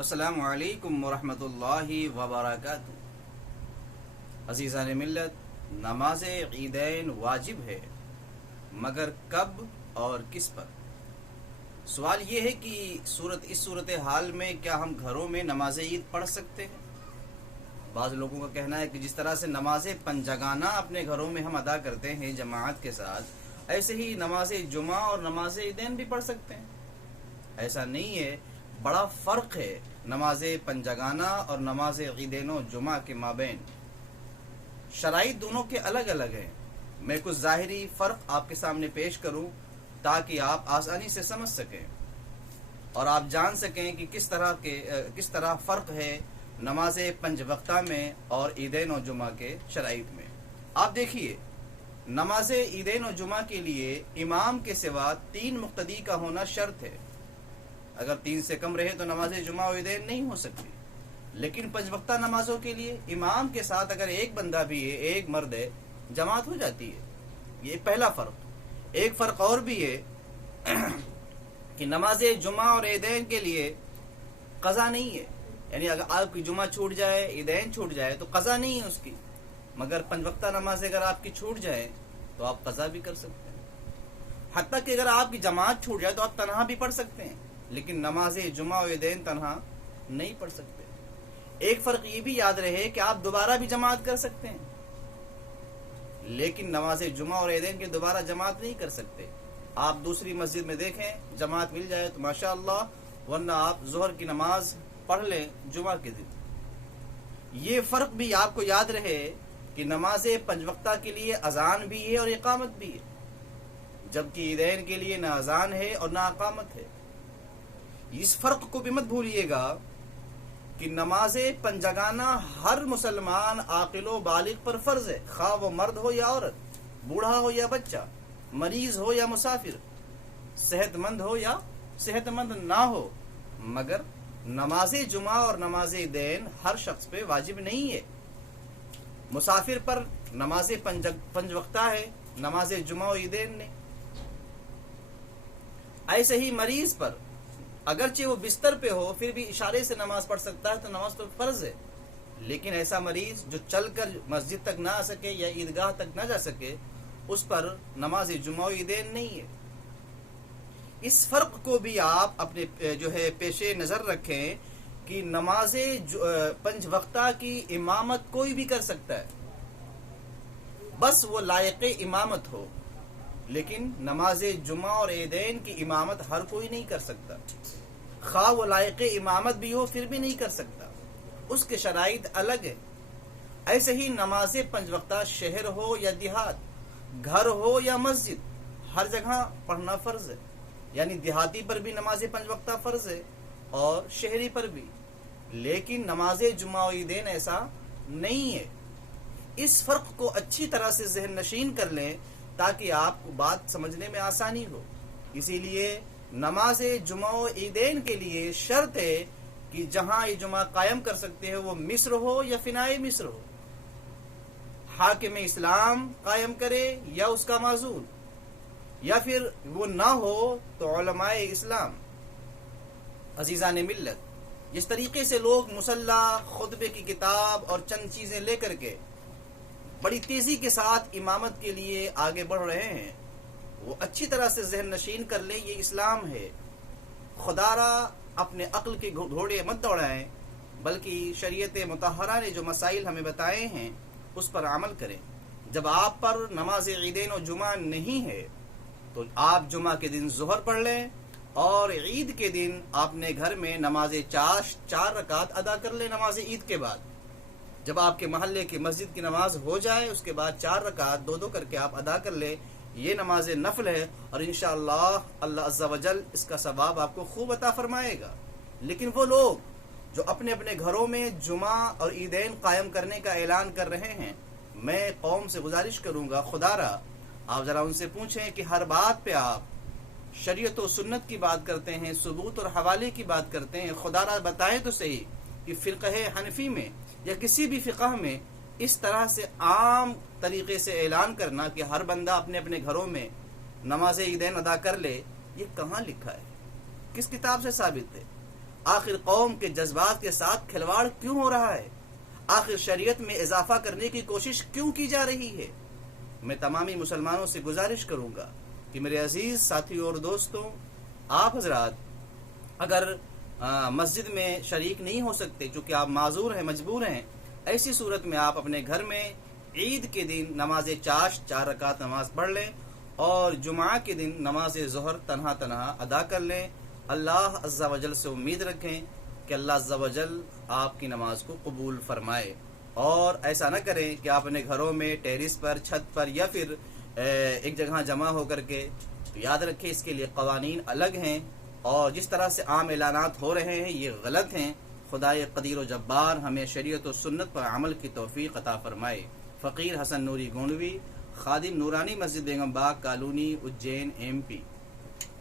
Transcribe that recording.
السلام علیکم ورحمۃ اللہ وبرکاتہ۔ عزیزان ملت، نماز عیدین واجب ہے، مگر کب اور کس پر؟ سوال یہ ہے کہ اس صورت حال میں کیا ہم گھروں میں نماز عید پڑھ سکتے ہیں؟ بعض لوگوں کا کہنا ہے کہ جس طرح سے نماز پنجگانہ اپنے گھروں میں ہم ادا کرتے ہیں جماعت کے ساتھ، ایسے ہی نماز جمعہ اور نماز عیدین بھی پڑھ سکتے ہیں۔ ایسا نہیں ہے، بڑا فرق ہے نماز پنجگانہ اور نماز عیدین و جمعہ کے مابین۔ شرائط دونوں کے الگ الگ ہیں۔ میں کچھ ظاہری فرق آپ کے سامنے پیش کروں تاکہ آپ آسانی سے سمجھ سکیں اور آپ جان سکیں کہ کس طرح فرق ہے نماز پنج وقتہ میں اور عیدین و جمعہ کے شرائط میں۔ آپ دیکھیے، نماز عیدین و جمعہ کے لیے امام کے سوا 3 مقتدی کا ہونا شرط ہے۔ اگر 3 سے کم رہے تو نماز جمعہ و عیدین نہیں ہو سکتی، لیکن 5 وقتہ نمازوں کے لیے امام کے ساتھ اگر ایک بندہ بھی ہے، ایک مرد ہے، جماعت ہو جاتی ہے۔ یہ پہلا فرق۔ ایک فرق اور بھی ہے کہ نماز جمعہ اور عیدین کے لیے قضا نہیں ہے، یعنی اگر آپ کی جمعہ چھوٹ جائے، عیدین چھوٹ جائے تو قضا نہیں ہے اس کی، مگر 5 وقتہ نماز اگر آپ کی چھوٹ جائے تو آپ قضا بھی کر سکتے ہیں۔ حتیٰ کہ اگر آپ کی جماعت چھوٹ جائے تو آپ تنہا بھی پڑھ سکتے ہیں، لیکن نماز جمعہ و عیدین تنہا نہیں پڑھ سکتے۔ ایک فرق یہ بھی یاد رہے کہ آپ دوبارہ بھی جماعت کر سکتے ہیں، لیکن نماز جمعہ اور عیدین کے دوبارہ جماعت نہیں کر سکتے۔ آپ دوسری مسجد میں دیکھیں، جماعت مل جائے تو ماشاءاللہ، ورنہ آپ ظہر کی نماز پڑھ لیں جمعہ کے دن۔ یہ فرق بھی آپ کو یاد رہے کہ نماز 5 وقتہ کے لیے اذان بھی ہے اور اقامت بھی ہے، جبکہ عیدین کے لیے نہ اذان ہے اور نہ اقامت ہے۔ اس فرق کو بھی مت بھولیے گا کہ نماز پنجگانہ ہر مسلمان عاقل و بالغ پر فرض ہے، خواہ وہ مرد ہو یا عورت، بوڑھا ہو یا بچہ، مریض ہو یا مسافر، صحت مند ہو یا صحت مند نہ ہو، مگر نماز جمعہ اور نماز عیدین ہر شخص پہ واجب نہیں ہے۔ مسافر پر نماز پنج وقتہ ہے، نماز جمعہ و عیدین نہیں۔ ایسے ہی مریض پر اگرچہ وہ بستر پہ ہو پھر بھی اشارے سے نماز پڑھ سکتا ہے، تو نماز تو فرض ہے، لیکن ایسا مریض جو چل کر مسجد تک نہ آ سکے یا عیدگاہ تک نہ جا سکے، اس پر نماز جمعہ و عیدین نہیں ہے۔ اس فرق کو بھی آپ اپنے پیش نظر رکھیں کہ نماز 5 وقتہ کی امامت کوئی بھی کر سکتا ہے، بس وہ لائق امامت ہو، لیکن نماز جمعہ اور عیدین کی امامت ہر کوئی نہیں کر سکتا، خواہ وہ لائق امامت بھی ہو پھر بھی نہیں کر سکتا، اس کے شرائط الگ ہے۔ ایسے ہی نماز 5 وقتہ شہر ہو یا دیہات، گھر ہو یا مسجد، ہر جگہ پڑھنا فرض ہے، یعنی دیہاتی پر بھی نماز 5 وقتہ فرض ہے اور شہری پر بھی، لیکن نماز جمعہ و عیدین ایسا نہیں ہے۔ اس فرق کو اچھی طرح سے ذہن نشین کر لیں تاکہ آپ کو بات سمجھنے میں آسانی ہو۔ اسی لیے نماز جمعہ و عیدین کے لیے شرط ہے کہ جہاں یہ جمعہ قائم کر سکتے ہیں وہ مصر ہو یا فنائے مصر ہو، حاکم اسلام قائم کرے یا اس کا معزول، یا پھر وہ نہ ہو تو علماء اسلام۔ عزیزان ملت، جس طریقے سے لوگ مصلی، خطبے کی کتاب اور چند چیزیں لے کر کے بڑی تیزی کے ساتھ امامت کے لیے آگے بڑھ رہے ہیں، وہ اچھی طرح سے ذہن نشین کر لیں، یہ اسلام ہے۔ خدا را اپنے عقل کے گھوڑے مت دوڑائیں، بلکہ شریعت مطہرہ نے جو مسائل ہمیں بتائے ہیں اس پر عمل کریں۔ جب آپ پر نماز عیدین و جمعہ نہیں ہے تو آپ جمعہ کے دن ظہر پڑھ لیں اور عید کے دن اپنے گھر میں نماز 4 رکعت ادا کر لیں نماز عید کے بعد۔ جب آپ کے محلے کی مسجد کی نماز ہو جائے اس کے بعد 4 رکعت 2 کر کے آپ ادا کر لیں، یہ نماز نفل ہے، اور انشاءاللہ اللہ عز و جل اس کا ثواب آپ کو خوب عطا فرمائے گا۔ لیکن وہ لوگ جو اپنے اپنے گھروں میں جمعہ اور عیدین قائم کرنے کا اعلان کر رہے ہیں، میں قوم سے گزارش کروں گا، خدا را آپ ذرا ان سے پوچھیں کہ ہر بات پہ آپ شریعت و سنت کی بات کرتے ہیں، ثبوت اور حوالے کی بات کرتے ہیں، خدا را بتائیں تو صحیح کہ فقہ حنفی میں یا کسی بھی فقہ میں اس طرح سے عام طریقے سے اعلان کرنا کہ ہر بندہ اپنے اپنے گھروں میں نماز عیدین ادا کر لے، یہ کہاں لکھا ہے؟ کس کتاب سے ثابت ہے؟ آخر قوم کے جذبات کے ساتھ کھلواڑ کیوں ہو رہا ہے؟ آخر شریعت میں اضافہ کرنے کی کوشش کیوں کی جا رہی ہے؟ میں تمامی مسلمانوں سے گزارش کروں گا کہ میرے عزیز ساتھیوں اور دوستوں، آپ حضرات اگر مسجد میں شریک نہیں ہو سکتے چونکہ آپ معذور ہیں، مجبور ہیں، ایسی صورت میں آپ اپنے گھر میں عید کے دن نماز چاشت 4 رکعت نماز پڑھ لیں اور جمعہ کے دن نماز ظہر تنہا ادا کر لیں۔ اللہ عز و جل سے امید رکھیں کہ اللہ عز و جل آپ کی نماز کو قبول فرمائے، اور ایسا نہ کریں کہ آپ اپنے گھروں میں ٹیرس پر، چھت پر، یا پھر ایک جگہ جمع ہو کر کے، یاد رکھیں اس کے لیے قوانین الگ ہیں، اور جس طرح سے عام اعلانات ہو رہے ہیں یہ غلط ہیں۔ خدائے قدیر و جبار ہمیں شریعت و سنت پر عمل کی توفیق عطا فرمائے۔ فقیر حسن نوری گونڈوی، خادم نورانی مسجد بیگم باغ کالونی، اجین، MP۔